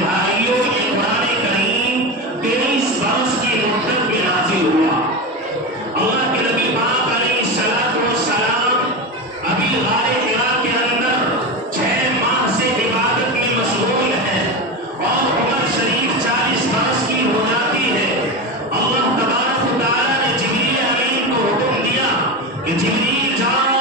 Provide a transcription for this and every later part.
بھائیوں یہ قرآن کریم 23 برس کی مدت میں نازل ہوا. اللہ کے نبی پاک علیہ السلام ابھی غار حرا کے اندر 6 ماہ سے عبادت میں مشغول ہیں اور عمر شریف 40 برس کی ہو جاتی ہے. اللہ تبارک و تعالیٰ نے جبریل امین کو حکم دیا کہ جبریل جاؤ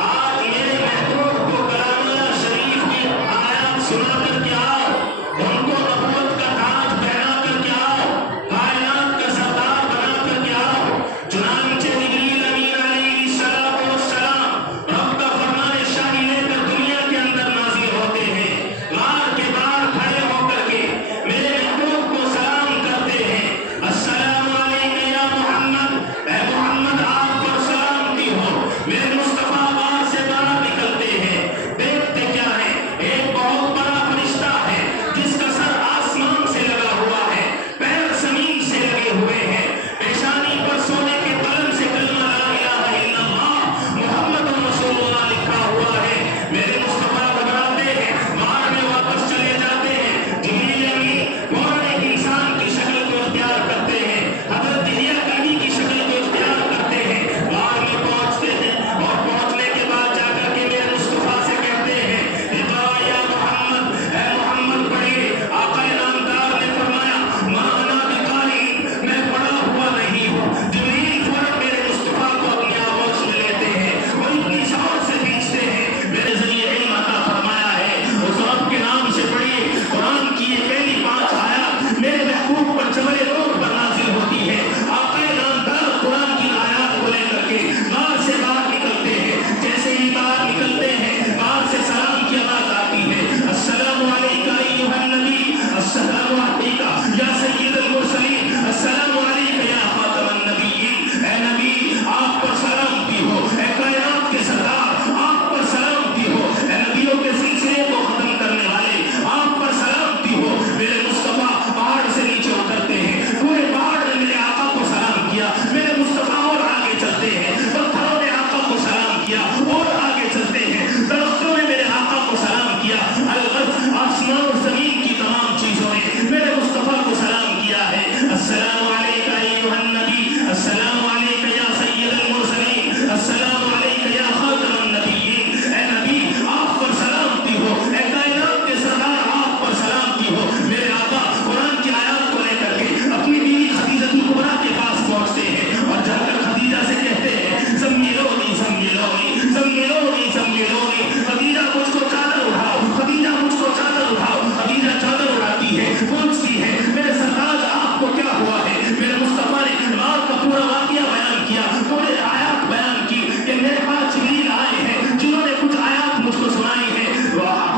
آج میرے محبوب کو کلام اللہ شریف کی آیات سنا کر کے آؤ، ان کو نبوت کا تاج پہنا کر کے آؤ، کائنات کا سردار بنا کر کے آؤ. چنانچہ جبریل امین علیہ السلام رب کا فرمان شاہی لے کر دنیا کے اندر نازل ہوتے ہیں. غار کے باہر کھڑے ہو کر کے میرے محبوب کو سلام کرتے ہیں. السلام علیکم یا محمد، اے محمد آپ پر سلامتی ہو. میرے مصطفیٰ غار سے باہر نکلتے ہیں. دیکھتے کیا ہے؟ ایک بہت بڑا فرشتہ ہے جس کا سر آسمان سے لگا ہوا ہے، پیر زمین سے لگے ہوئے ہیں، پیشانی پر سونے کے قلم سے کلمہ لا الہ الا اللہ محمد رسول اللہ لکھا ہوا ہے. میرے مصطفیٰ گھبراتے ہیں، غار میں واپس چلے جاتے ہیں. جبریل امین فوراً ایک انسان کی شکل کو اختیار کرتے ہیں، حضرت دہیا کانی کی شکل کو اختیار کرتے ہیں. غار میں پہنچتے ہیں اور پہنچنے کے بعد جا کر کے میرے مصطفیٰ سے کہتے ہیں اقرأ یا محمد، اے محمد پڑھیے. آقا نامدار نے فرمایا ما انا بقاری، میں پڑھا ہوا نہیں ہوں. جبریل فوراً میرے مصطفیٰ کو اپنی آغوش میں لیتے ہیں، وہ اتنی شور سے بھیجتے ہیں. میرے ذریعے علم عطا فرمایا ہے، اس رب کے نام سے پڑھیے. قرآن کی یہ پہلی 5 آیات میرے محبوب پر جبل نور پر نازل ہوتی ہے. آقا نامدار قرآن کی آیات کو لے کر کے غار سے باہر نکلتے ہیں. جیسے ہی باہر نکلتے ہیں غار سے سلام کی آواز آتی ہے. السلام علیکم ایھا النبی، السلام علیکم یا سید المرسلین، السلام علیکم یا خاتم النبیین. اے نبی آپ پر سلامتی ہو، اے کائنات کے سردار آپ پر سلامتی ہو، اے نبیوں کے سلسلے کو ختم کرنے والے آپ پر سلامتی ہو. میرے مصطفیٰ پہاڑ سے نیچے اترتے ہیں، پورے پہاڑ نے میرے آقا کو سلام کیا. میرے مصطفیٰ اور آگے چلتے ہیں، پتھروں نے آقا کو سلام کیا اور آگے چلتے ہیں، درختوں نے میرے آقا کو سلام کیا. الغرض آسمان اور زمین کی تمام چیزوں نے میرے مصطفیٰ کو سلام کیا ہے. السلام علیکم ایھا النبی، السلام علیکم یا سید المرسلین، السلام علیکم یا خاتم النبیین. اے نبی آپ پر سلامتی ہو، اے کائنات کے سردار آپ پر سلامتی ہو. میرے آقا قرآن کی آیات کو لے کر کے اپنی بیوی خدیجہ کبریٰ کے پاس پہنچتے ہیں اور جا کر خدیجہ سے کہتے ہیں زمیلونی زمیلونی زمیلونی زمیلونی، خدیجہ مجھ کو چادر اٹھاؤ، خدیجہ مجھ کو چادر اٹھاؤ. خدیجہ چادر اٹھاتی ہے، پوچھتی ہے میرے سرتاج آپ کو کیا ہوا ہے. میرے مصطفیٰ نے غار کا پورا واقعہ بیان کیا، پورے آیات بیان کی کہ میرے پاس جبریل آئے ہیں جنہوں نے کچھ آیات مجھ کو سنائی ہے.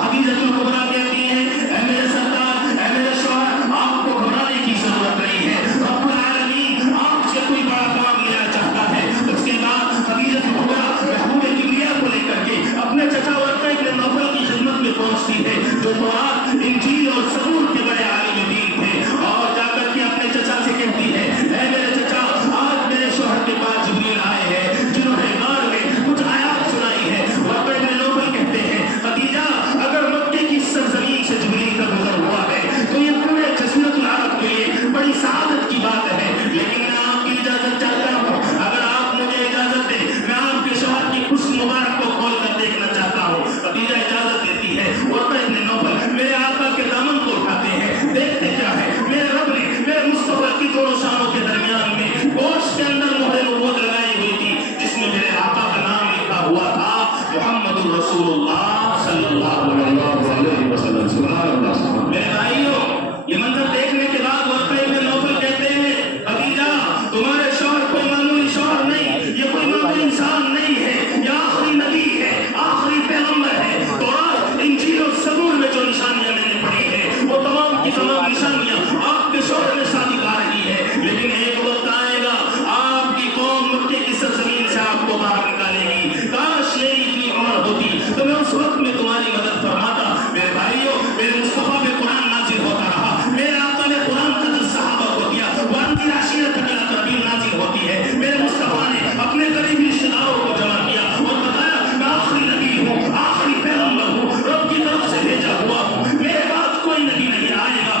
خدیجہ کبریٰ کہتی ہے اے میرے سرتاج، اے میرے شوہر آپ کو گھبرانے کی ضرورت نہیں ہے، رب العالمین آپ سے کوئی بڑا کام لینا چاہتا ہے. اس کے بعد خدیجہ کبریٰ محبوب کبریہ کو لے کر کے اپنے چچا ورقہ ابن نوفل کی خدمت میں پہنچتی ہے جو تورات، انجیل اور زبور کے بڑے عالم دین تھے، اور جا کر کے اپنے چچا سے کہتی ہے اے میرے چچا آج میرے شوہر کے پاس جبریل آئے ہیں جنہوں نے غار میں کچھ آیات سنائی ہے. ورقہ ابن نوفل کہتے ہیں خدیجہ اگر مکے کی سرزمین سے جبریل کا گزر ہوا ہے تو یہ پورے جزیرۃ العرب کے لیے بڑی سعادت کی بات ہے. لیکن میں آپ کی اجازت چاہتا ہوں، اگر آپ مجھے اجازت دیں میں آپ کے شوہر کی حسن مبارک کو کھول کر دیکھنا چاہتا ہوں. خدیجہ اجازت دیتی ہے. ورقہ ابن نوفل میرے آقا کے دامن کو اٹھاتے ہیں، دیکھتے کیا ہے میرے رب نے میرے مصطفیٰ کی دونوں شانوں کے درمیان میں گوشت کے اندر مہر نبوت لگائی ہوئی تھی جس میں میرے آقا کا نام لکھا ہوا تھا محمد رسول اللہ صلی اللہ علیہ وسلم. سبحان اللہ. میرے بھائیوں یہ منظر دیکھنے کے بعد ورقہ ابن نوفل کہتے ہیں خدیجہ تمہارے شوہر کوئی معمولی شوہر نہیں، یہ کوئی معمولی انسان نہیں ہے، یہ آخری نبی ہے، آخری پیغمبر ہے. تورات، انجیل اور زبور میں جو نشانیاں میں نے پڑھی ہیں وہ تمام کی تمام نشانیاں آپ کے شوہر میں صادق آ رہی ہے. لیکن ایک وقت آئے گا آپ کی قوم مکے کی سرزمین سے آپ کو باہر نکالے گی. کاش میری اتنی عمر ہوتی تو میں اس وقت میں تمہاری مدد فرماتا. میرے بھائیوں میرے مصطفیٰ پہ قرآن نازل ہوتا رہا، میرے آقا نے قرآن قدر صحابہ کو دیا، وانتی عشیرت کی تربیت نازل ہوتی ہے. میرے مصطفیٰ نے اپنے قریبی رشتہ داروں کو جمع کیا اور بتایا میں آخری نبی ہوں، آخری پیغمبر ہوں، رب کی طرف سے بھیجا ہوا ہوں، میرے بعد کوئی نبی نہیں آئے گا.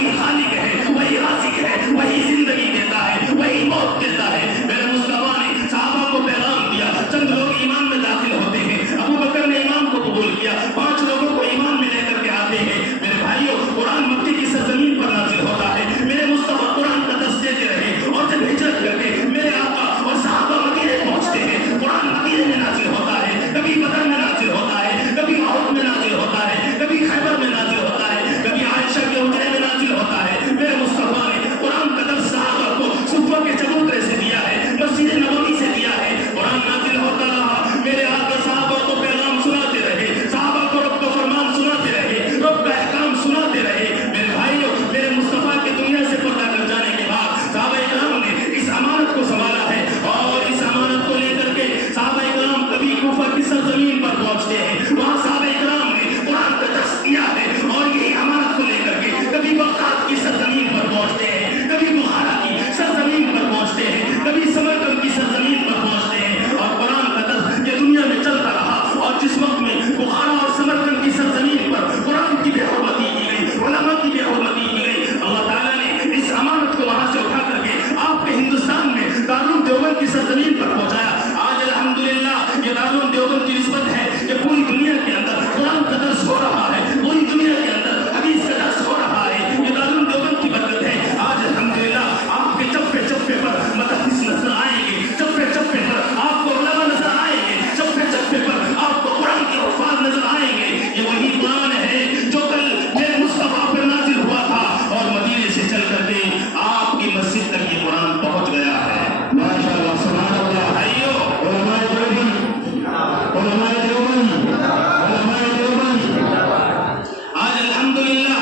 وہی خالق ہے، وہی رازق ہے، وہی زندگی دیتا ہے، وہی موت دیتا ہے۔ میرے مصطفیٰ نے صحابہ کو پیغام دیا، چند لوگ ایمان میں داخل ہوتے ہیں، ابو بکر نے ایمان کو قبول کیا، 5 لوگوں کو ایمان میں لے کر کے آتے ہیں۔ میرے بھائیوں، قرآن مکی کی سرزمین پر نازل ہوتا ہے، میرے مصطفیٰ قرآن کا درس دیتے رہے، اور جب ہجرت کر کے میرے آقا اور صحابہ مدینے پہنچتے ہیں، قرآن مدینے میں نازل ہوتا ہے، کبھی بدر میں نازل ہوتا ہے، کبھی احد میں نازل ہوتا ہے، کبھی خیبر میں نازل ہوتا ہے، کبھی عائشہ کے حجرے میں نازل ہوتا ہے۔ میرے مصطفیٰ نے قرآن کا درس صحابہ کو صفہ کے چبوترے سے دیا ہے، مسجد نبوی سے دیا ہے، قرآن نازل ہوتا رہا، میرے آقا صحابہ کو پیغام سناتے رہے، صحابہ کو رب کا فرمان سناتے رہے، رب کا احکام سناتے رہے۔ میرے بھائیوں، میرے مصطفیٰ کے دنیا سے پردہ کر جانے کے بعد صحابہ کرام نے اس امانت کو سنبھالا ہے، اور اس امانت کو لے کر کے صحابہ کرام کبھی کوفہ کی سرزمین پر پہنچتے ہیں، وہاں صحابہ کرام نے قرآن کا درس دیا ہے، اور یہی امانت کو لے کر کے کبھی بغداد کی سرزمین پر پہنچتے ہیں، کبھی بخارا کی سرزمین پر پہنچتے ہیں، کبھی سمرقند کی سرزمین پر پہنچتے ہیں، اور قرآن کا درس یہ دنیا میں چلتا رہا۔ اور جس وقت میں بخارا اور سمرقند کی سرزمین پر قرآن کی بے حرمتی کی گئی، علماء کی بے حرمتی کی گئی، اللہ تعالیٰ نے اس امانت کو وہاں سے اٹھا کر کے آپ کے ہندوستان میں دارالعلوم دیوبند کی سرزمین پر پہنچایا۔ آج الحمدللہ یہ دارالعلوم دیوبند کی نسبت ہے کہ پوری دنیا کے اندر قرآن کا درس ہو رہا ہے، پوری دنیا کے اندر حدیث کا درس ہو رہا ہے، یہ دارالعلوم دیوبند کی برکت ہے۔ آج الحمدللہ آپ کے چپے چپے پر محدث نظر آئیں گے، چپے چپے پر آپ کو علماء نظر آئیں گے، چپے چپے پر آپ کو قرآن کے الفاظ نظر آئیں گے۔ یہ وہی قرآن ہے جو کل میرے مصطفیٰ پر نازل ہوا تھا، اور مدینے سے چل کر کے آپ کی مسجد تک یہ قرآن پہنچ گیا ہے۔ ماشاءاللہ، سبحان اللہ۔ بھائیو، علماء دیوبند، علماء دیوبند، علماء دیوبند، آج الحمدللہ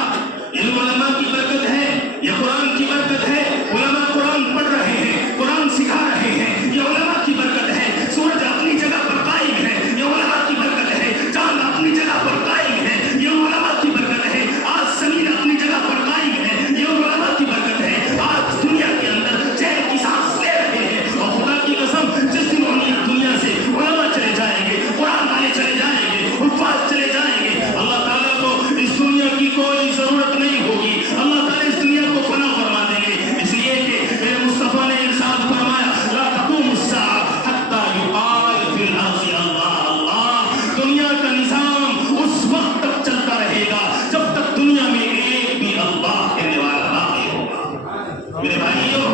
علم علماء کی برکت ہے، یہ قرآن کی برکت ہے، علماء قرآن پڑھ رہے ہیں، قرآن سکھا رہے ہیں، یہ علماء کی برکت ہے۔ سورج اپنی جگہ پر قائم ہے، یہ علماء کی برکت ہے۔ چاند اپنی جگہ پر قائم ہے، یہ علماء کی برکت ہے۔ آج زمین اپنی جگہ پر قائم ہے، یہ علماء کی برکت ہے۔ آج دنیا کے اندر چین کی سانس لے رہے ہیں، اور خدا کی قسم جس دن دنیا سے علماء چلے جائیں گے، قرآن والے چلے جائیں گے، حفاظ چلے جائیں گے، اللہ تعالیٰ کو اس دنیا کی کوئی ضرورت نہیں ہوگی، اللہ تعالیٰ اس دنیا کو فنا فرما دیں گے۔ اس لیے کہ میرے مصطفیٰ نے ارشاد فرمایا، لا تقوم الساعة حتى يقال في الأرض اللہ اللہ۔ دنیا کا نظام اس وقت تک چلتا رہے گا جب تک دنیا میں ایک بھی اللہ کہنے والا باقی ہوگا۔ میرے بھائیوں،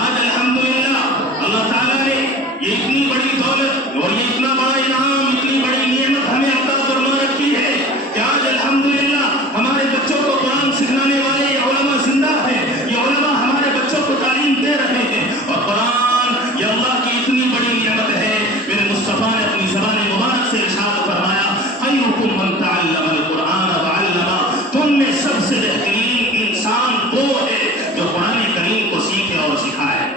آج الحمدللہ اللہ تعالیٰ نے یہ اتنی بڑی دولت اور یہ اتنا بڑا انعام، اتنی بڑی نعمت ہمیں عطا فرما رکھی ہے کہ آج الحمدللہ ہمارے بچوں کو قرآن سکھانے والے یہ علماء زندہ ہیں، یہ علماء ہمارے بچوں کو تعلیم دے رہے ہیں، اور قرآن یہ اللہ کی اتنی بڑی نعمت ہے۔ میرے مصطفیٰ نے اپنی زبان مبارک سے ارشاد فرمایا، خیرکم من تعلم القرآن وعلمہ، تم میں سب سے بہترین انسان وہ ہے جو قرآن کریم کو سیکھے اور سکھائے۔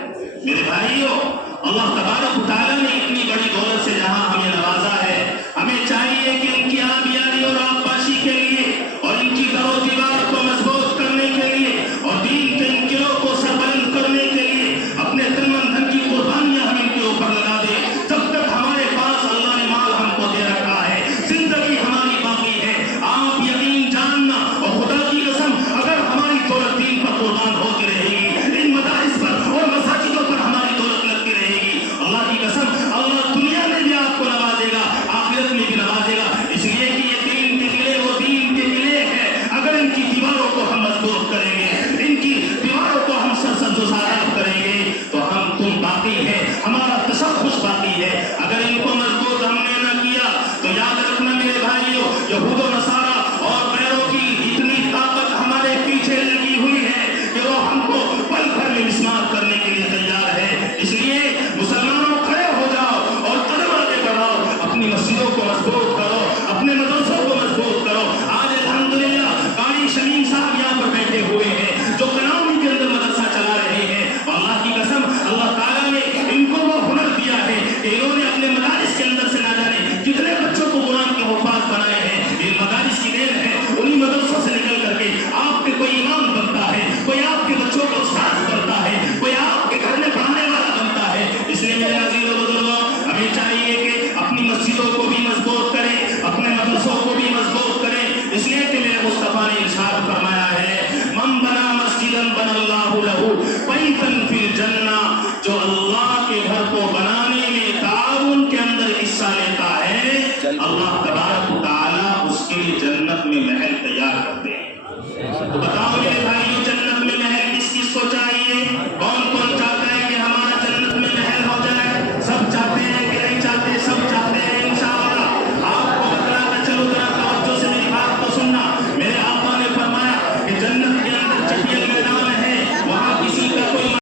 میرے بھائیوں، اللہ تبارک و تعالیٰ نے اتنی بڑی دولت سے جہاں ہمیں نوازا ہے، ہمیں چاہیے کہ ان کی آبیاری اور آبپاشی کے لیے، اور ان کی در و دیوار کو مضبوط کرنے کے لیے، اور دین کے ان قلعوں کو سربلند کرنے کے لیے اپنے تن من دھن کی قربانیاں ہم ان کے اوپر لگا دیں۔ جب تک ہمارے پاس اللہ نے مال ہم کو دے رکھا ہے، زندگی ہماری باقی ہے، آپ یقین جاننا، اور خدا کی قسم اگر ہماری دولت دین پر قربان ہوتی رہے گی، ان مدارس پر اور مساجدوں پر ہماری دولت لگتی رہے گی، اللہ کی قسم اللہ دنیا میں بھی آپ کو نوازے گا، آخرت میں بھی نوازے گا۔ اس لیے کہ یہ دین کے قلعے وہ دین کے قلعے ہیں، اگر ان کی دیواروں کو ہم مضبوط کریں گے، ان کی دیواروں کو ہم سرسبز و شاداب کریں گے، تو ہم تم باقی ہے، ہمارا تشخص باقی ہے۔ اگر ان کو مضبوط ہم نے نہ کیا تو یاد رکھنا میرے بھائیوں، یہود و نصارہ اور غیروں کی اتنی طاقت ہمارے پیچھے لگی ہوئی ہے کہ وہ ہم کو پل بھر میں مسمار کرنے کے لیے تیار ہے۔ اس لیے مسلمانوں کھڑے ہو جاؤ اور قدم آگے بڑھاؤ، اپنی مسجدوں کو مضبوط کرو، اپنے مدرسوں کو مضبوط کرو۔ آج الحمدللہ قاری شمیم صاحب یہاں پر بیٹھے ہوئے ہیں جو کناوی کے اندر مدرسہ چلا رہے ہیں، اور اللہ کی قسم اللہ تعالیٰ نے ان کو وہ ہنر دیا ہے کہ انہوں نے اپنے مدارس کے اندر سے نہ جانے کتنے بچوں کو قرآن کے حفاظ بنائے ہیں۔ یہ مدارس کی دین ہے، انہی مدرسوں سے نکل کر کے آپ کے کوئی امام بنتا ہے، کوئی آپ کے بچوں کا استاد بنتا ہے، کوئی آپ کے گھر میں پڑھانے والا بنتا ہے۔ اس لیے میرے عزیز و بزرگوں، ہمیں چاہیے کہ اپنی مسجدوں کو بھی مضبوط کریں، اپنے مدرسوں کو بھی مضبوط کریں، اس لیے کہ میرے مصطفیٰ نے ارشاد